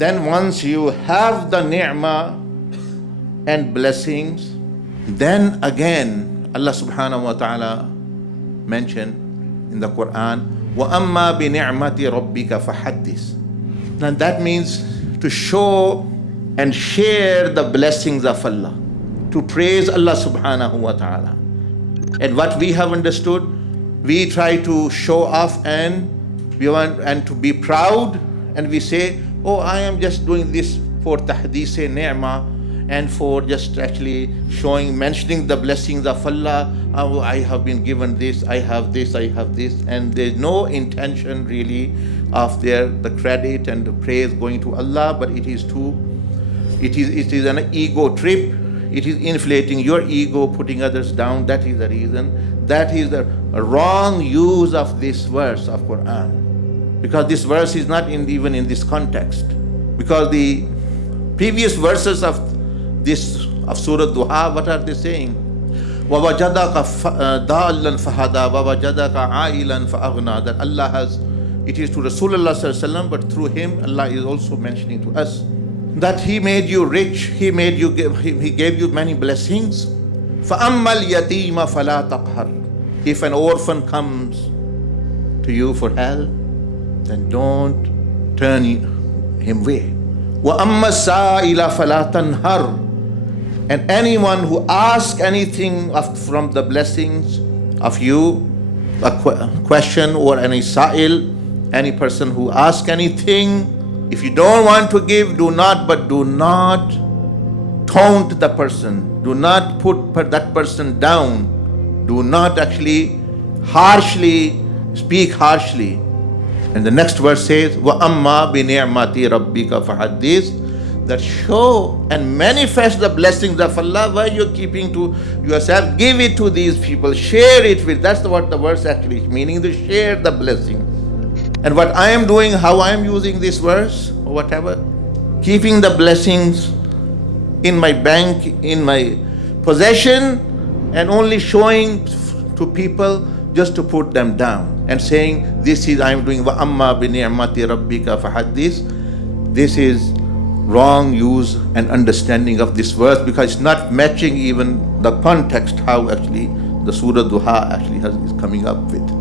then once you have the ni'mah and blessings, then again Allah subhanahu wa ta'ala mentioned in the Quran, وَأَمَّا بِنِعْمَةِ رَبِّكَ فَحَدِّثْ. Now that means to show and share the blessings of Allah, to praise Allah subhanahu wa ta'ala. And what we have understood, we try to show off and we want and to be proud, and we say, oh, I am just doing this for tahdith ni'mah and for just actually mentioning the blessings of Allah. Oh, I have been given this, I have this, I have this, and there's no intention really of the credit and the praise going to Allah, but it is an ego trip. It is inflating your ego, putting others down. That is the reason. That is the wrong use of this verse of Quran, because this verse is not even in this context. Because the previous verses of Surah Ad-Duha, what are they saying? وَوَجَدَكَ ضَالًّا فَهَدَى وَوَجَدَكَ عَائِلًا فَأَغْنَى. That Allah has, it is to Rasulullah sallallahu alaihi wasallam, but through him Allah is also mentioning to us that He made you rich, He gave you many blessings. فَأَمَّا الْيَتِيمَ فَلَا تَقْهَرْ. If an orphan comes to you for help, then don't turn him away. وَأَمَّا السَّائِلَ فَلَا تَنْهَرْ. And anyone who asks anything from the blessings of you, a question, or any sa'il, any person who asks anything, if you don't want to give, do not taunt the person. Do not put that person down. Do not actually speak harshly. And the next verse says, وَأَمَّا بِنِعْمَةِ رَبِّكَ فَحَدِّثْ. That show and manifest the blessings of Allah. Why you're keeping to yourself? Give it to these people. Share it with. That's what the verse actually is meaning, to share the blessing. And what I am doing, how I am using this verse, or whatever, keeping the blessings in my bank, in my possession, and only showing to people just to put them down and saying, this is, I am doing وَأَمَّا بِنِعْمَةِ رَبِّكَ فَحَدِّثْ. This is wrong use and understanding of this verse, because it's not matching even the context how actually the Surah Duha actually is coming up with.